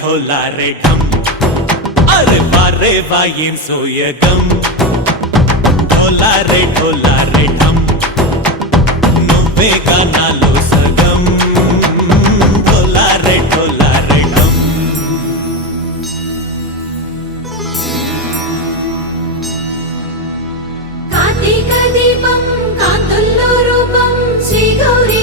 ढोला रे ढम अरे वाह ఏం సోయగం ढोला रे ढम నువ్వే గానాలో సగం ढोला रे ढम కార్తీక దీపం కాంతుల్లో రూపం శ్రీ గౌరీ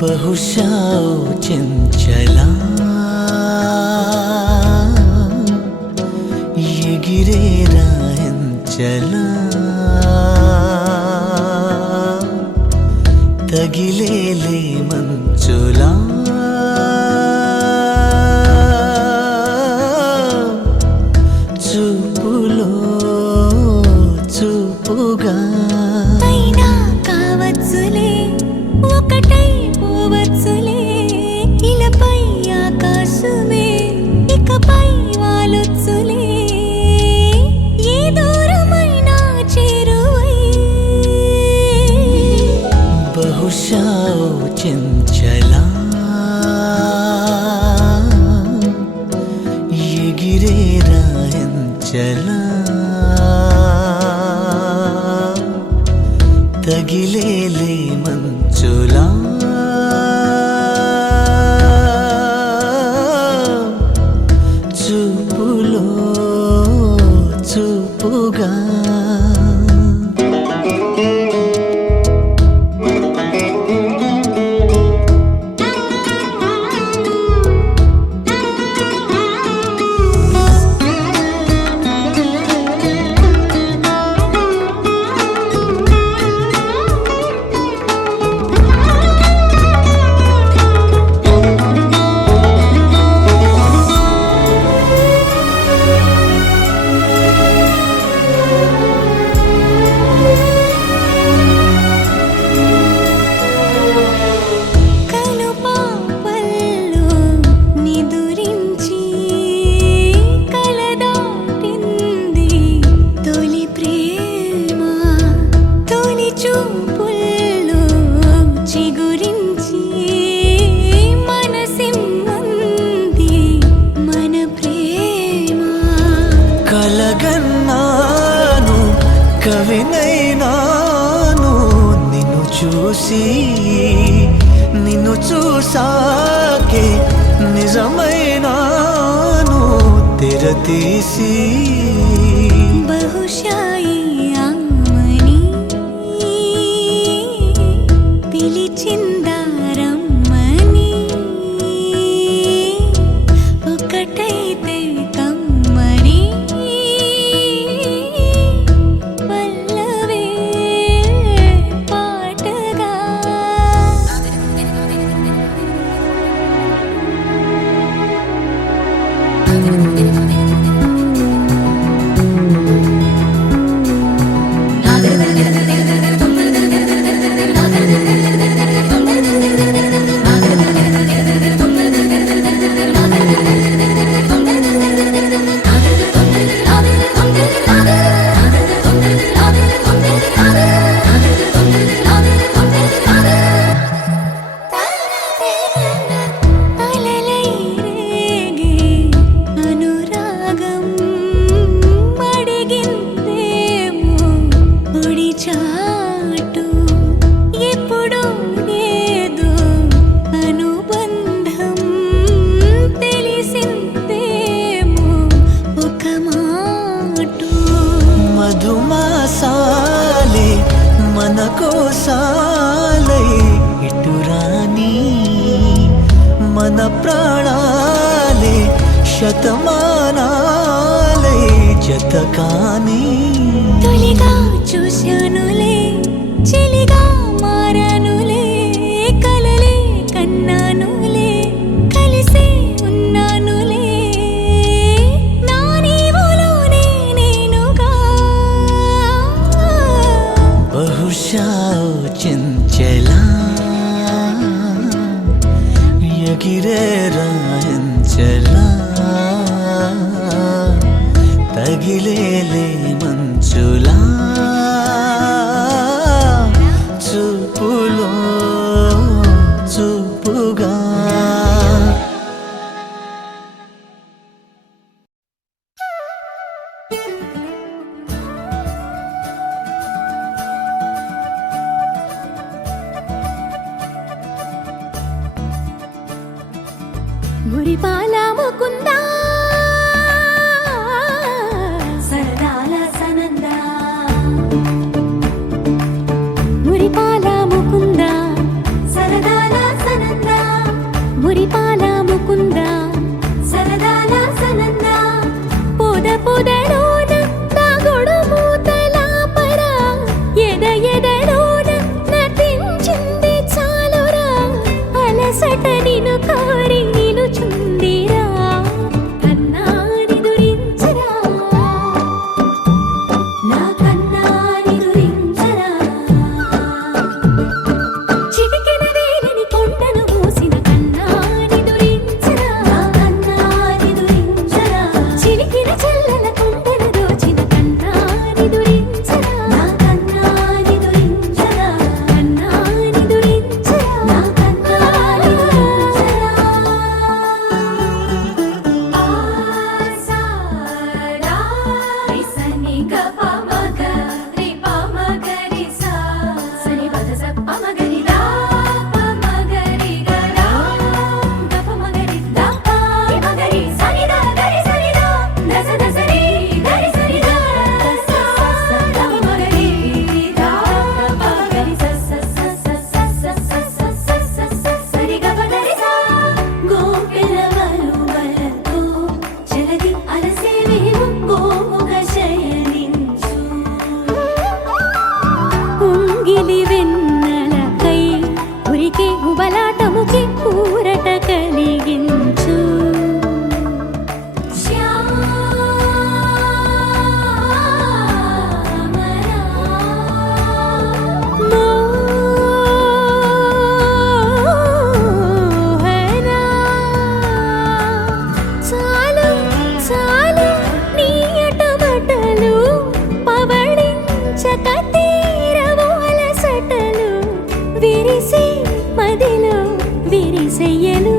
బహుశా ఓ చెంచలా ఎగిరేరా ఎంచలా తగిలేలే మంచులా చూపులో చూపుగా అయినా కావచ్చులే ఒకటై పోవచ్చులే ఇలపై ఆకాశమే ఇకపై వాలొచ్చులే ఏ దూరమైనా చేరువై బహుశా ఓ చెంచలా ఎగిరేరా ఎంచలా తగిలేలే మంచులా చూపులో చూపుగా కనుపాపల్లో నిదురించి కలదాటింది తొలి ప్రేమ తొలి చూపుల్లో చిగురించి మనసిమ్మంది మన ప్రేమ కలగన్నాను కవినైనాను నిన్ను చూసి నిన్ను చూసాకే నిజమైనాను తెరతీసి బహుశా ఈ ఆమని పిలిచిందా రమ్మని ఒకటైతే కమ్మని పల్లవే పాటగా అలలై రేగే అనురాగం అడిగిందేమో ఒడి చాటు ఎప్పుడో ఏదో అనుబంధం తెలిసిందేమో ఒక మాటు మధుమాసాలే మన కోసాలై ఇటురాని మన ప్రాణాలే శతమానాలై జత కాని తొలిగా చూశానులే చెలిగా మారానులే కలలే కన్నానులే కలిసే ఉన్నానులే నా నీవులోనే నేనుగా బహుశా ఓ చెంచలా ఎగిరేరా ఎంచలా తగిలేలే మంచులా మురిపాల ముకుందా సరదాల సనందా మురిపాల ముకుందా సరదాల సనందా మురిపాల ముకుందా సరదాల సనందా పొద పొదలోన తాగుడు మూతల పరా ఎద ఎదలోన నటించింది చాలురా అలసట నిను కోరి నిలుచుందిరా కన్నాని దురించరా నా కన్నాని దురించరా చిటికెన వేలిని కొండను మూసిన కన్నాని దురించరా నా కన్నాని దురించరా చిలికిన చెల్లెల కొండను దోచిన కన్నాని దురించరా నా కన్నాని దురించరా కన్నాని దురించరా నా కన్నాని దురించరా ఆసారా రిసని గప మగ రిప మగరి సా సని పద సప్ప మగరి దా ప మగరి గరా గప మగరి దా ప మగరి సని దా గరి సని దా దస దసరి గరి సని దా దస దా మగరి దా ప మగరి స స స స స స స స స సరి గప గరి సా గోపిల వలువలతో జలది అలసేవేమో గోముగ శయనించు ఉంగిలి వెన్నెలకై ఉరికే ఉబలాటముకి ఊరట కలిగించు మోహనా చాలు చాలు నీ అటమటలు పవళించక తీరవు అలసటలు విరిసే మదిలో విరిసెయ్యలు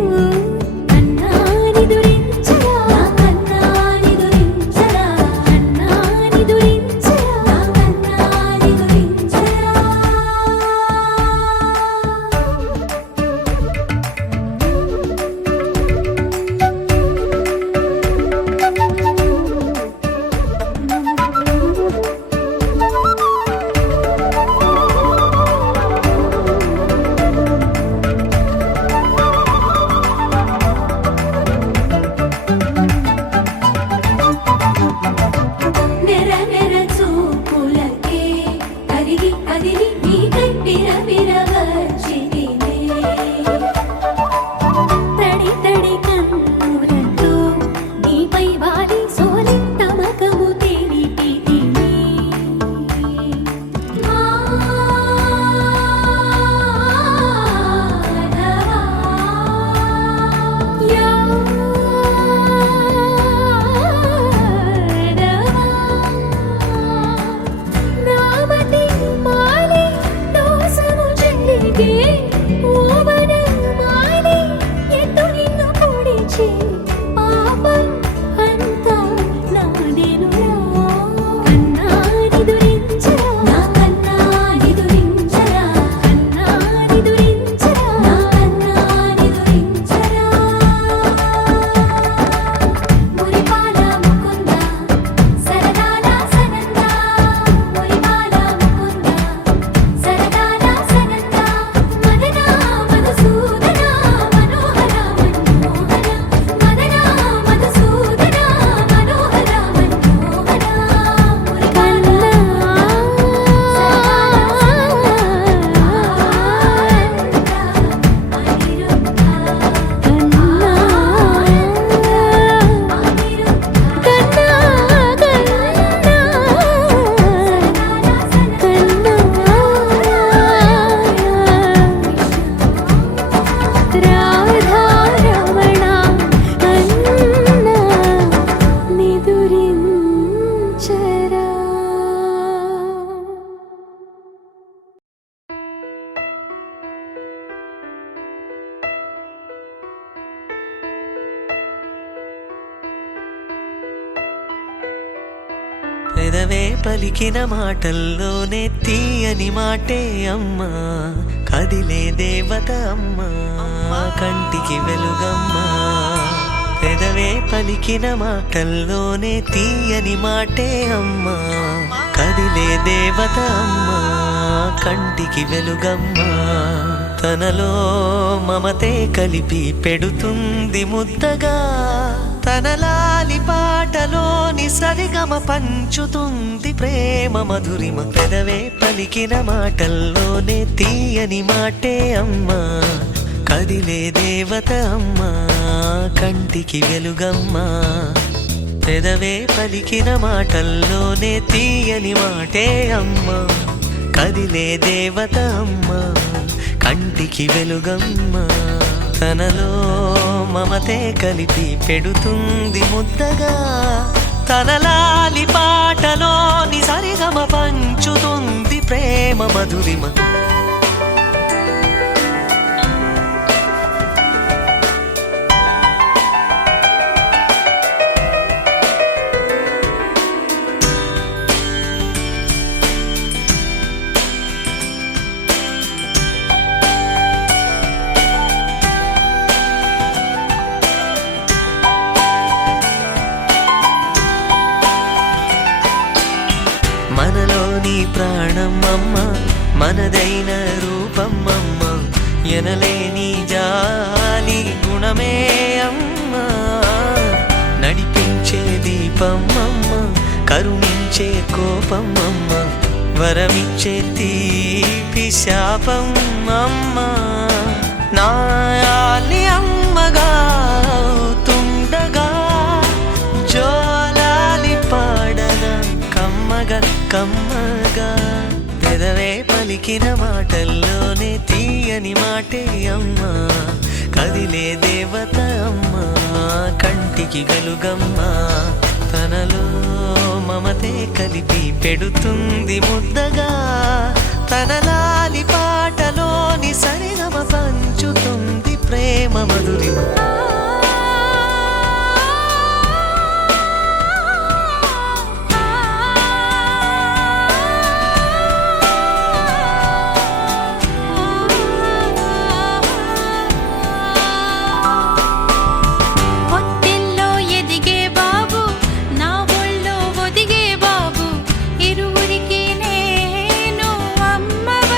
కన్నాని దురించరా కన్నాని దురించరా కన్నాని దురించరా కన్నాని దురించరా నెర నెర చూపులకే కదిలి కదిలి నీకై విరవిర వచ్చితినే తడి తడి కన్నులతో నీపై వాలి సోలి తమకము తెలిపితినే నామతి మాలి దోసము చెల్లిగే ఓవన మాలి ఎటు నిన్ను పొడిచి పాపం అంతా నాదేనురా కన్నాని దురించరా నా కన్నాని దురించరా కన్నాని దురించరా నా కన్నాని దురించరా మురిపాల ముకుందా సరదాల సనందా మురిపాల ముకుందా సరదాల సనందా మదనా మధుసూదనా మనోహర మనోహర మదనా మధుసూదనా మనోహర మనోహర మురిపాల రాధారమణ అన్నా నిదురించరా పెదవే పలికిన మాటల్లోనే తీయని మాటే అమ్మా కదిలే దేవత అమ్మా కంటికి వెలుగమ్మా పెదవే పలికిన మాటల్లోనే తీయని మాటే అమ్మా కదిలే దేవత అమ్మా కంటికి వెలుగమ్మా తనలో మమతే కలిపి పెడుతుంది ముద్దగా తన లాలి పాటలోని సరిగమ పంచుతుంది ప్రేమ మధురిమ పెదవే పలికిన మాటల్లోనే తీయని మాటే అమ్మా కదిలే దేవత అమ్మా కంటికి వెలుగమ్మా పెదవే పలికిన మాటల్లోనే తీయని మాటే అమ్మా కదిలే దేవత అమ్మా కంటికి వెలుగమ్మా తనలో మమతే కలిపి పెడుతుంది ముద్దగా తన లాలి పాటలోని సరిగమ పంచుతుంది ప్రేమ మధురిమ మనలోని ప్రాణమమ్మ మనదైన రూపమ్మమ్మ ఎనలేని జాలి గుణమే అమ్మ నడిపించే దీపమ్మమ్మ కరుణించే కోపమ్మమ్మ వరమిచ్చే తీపి శాపమ్మమ్మ నాయాలి అమ్మగా తుండగా జోలాలి పాడన కమ్మగా కమ్మగా పెదవే పలికిన మాటల్లోనే తీయని మాటే అమ్మా కదిలే దేవత అమ్మా కంటికి వెలుగమ్మా తనలో మమతే కలిపి పెడుతుంది ముద్దగా తన లాలి పాటలోని సరిగమ పంచుతుంది ప్రేమ మధురిమ ఇరువురికి నేను అమ్మవ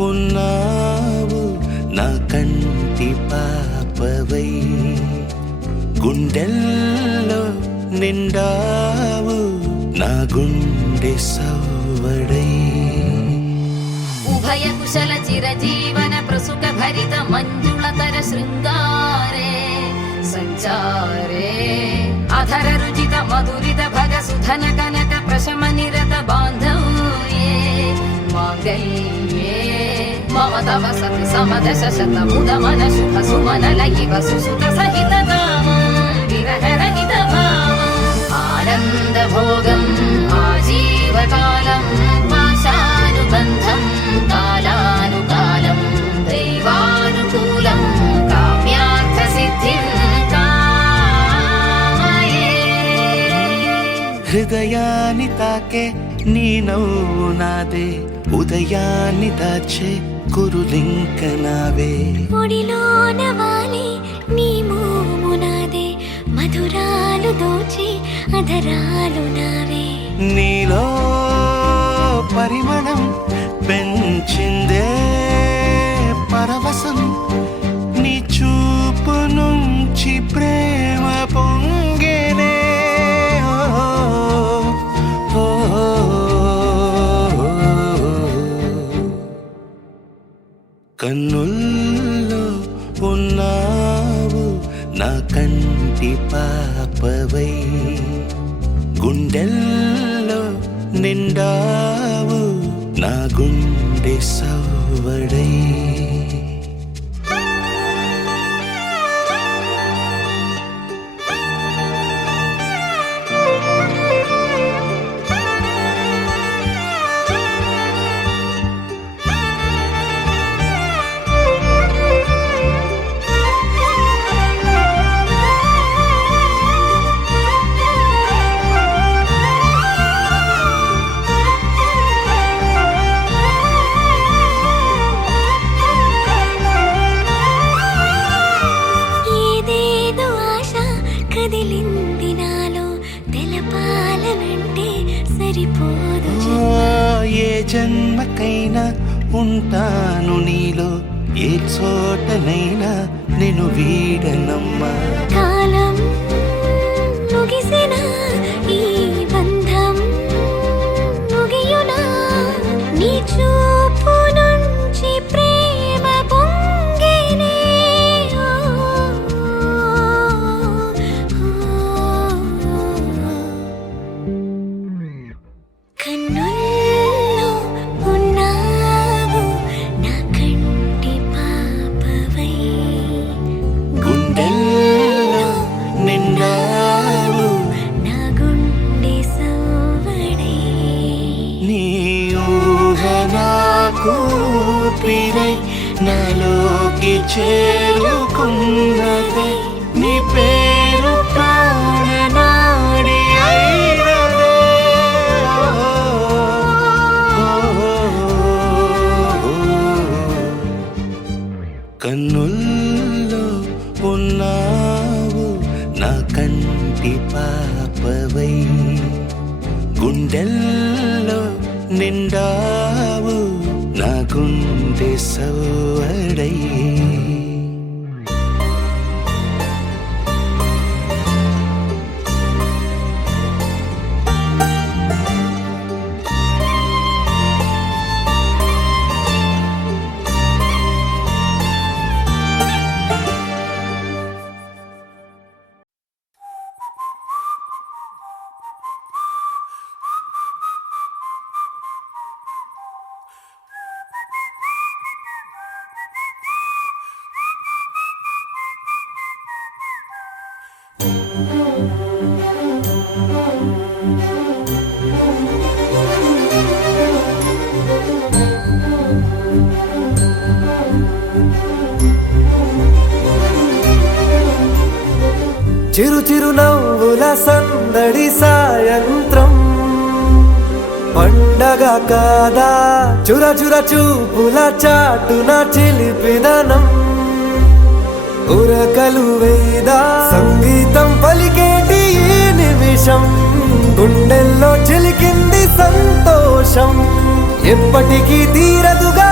ఉన్నావు నా కంటి పాపవై గుండెల్లో నిండావు నా గుండె సవ్వడై ఉభయ కుశల చిరజీవన ప్రసుక భరిత మంజుళతర శృంగారే సంచారే అధర రుచిత మధురిత భగ సుధన కనక ప్రశమ నిరత బాంధవ్యే మాంగళ్యే మమ తవ సతి సమదశ శత ముద మన శుభ సుమన లయివ సుసుత సహిత విరహ రహిత భావం ఆనంద భోగం ఆజీవకాలం పాశానుబంధం కాలానుకాలం దైవానుకూలం కామ్యార్థ సిద్ధిం కామయే హృదయాన్ని తాకే నీ నవ్వు నాదే ఉదయాన్ని దాచే కురులింక నావే ఒడిలోన వాలి నీ మోము నాదే మధురాలు దోచి అధరాలు నావే నీలో పరిమళం పెంచిందే పరవశం నీ చూపు నుంచి ప్రేమ పొంగేనే ఓ, ఓ, ఓ. కన్నుల్లో ఉన్నావు నా కంటి పాపవై గుండెల్లో నిండావు నా గుండె సవ్వడై ఏదేదో ఆశ కదిలింది నాలో తెలపాలనంటే సరిపోదు ఏ జన్మకైనా ఉంటాను నీలో ఏ చోటనైనా నేను వీడనమ్మా కాలం ముగిసిన ఈ బంధం ముగియునా నీ చూపు నుంచి ప్రేమ పొంగేనే ఓ, ఓ, ఓ. కన్నుల్లో ఉన్నావు నా కంటి పాపవై గుండెల్లో నిండావు నా గుండె సవ్వడై నీ ఊహ నాకు ఊపిరై నాలోకి చేరుకున్నదే నీ పేరు ప్రాణనాడి అయినదే కన్నుల్లో ఉన్నావు నా కంటి పాపవై గుండెల్లో నిండావు నా గుండె సవ్వడై చిరు చిరు నవ్వుల సందడి సాయంత్రం పండగ కాదా చుర చుర చూపుల చాటున చిలిపిదనం ఉరకలు వేదా సంగీతం పలికేటి ఈ నిమిషం గుండెల్లో చిలికింది సంతోషం ఎప్పటికీ తీరదుగా